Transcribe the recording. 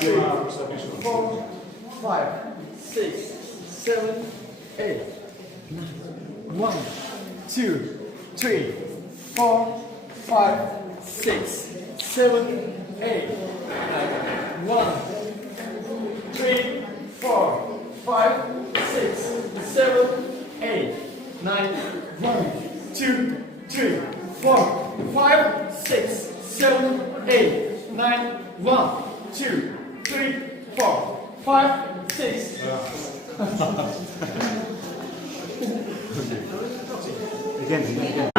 2, 4, 5, 6, 7, 8. 1, 2, 3, 4, 5, 6, 7, 8. 1, 3, 4, 5, 6, 7, 8. 9, 1, 2, 3, 4, 5, 6, 7, 8. 9, 1, 2, 3, 4, 5, 6. Again.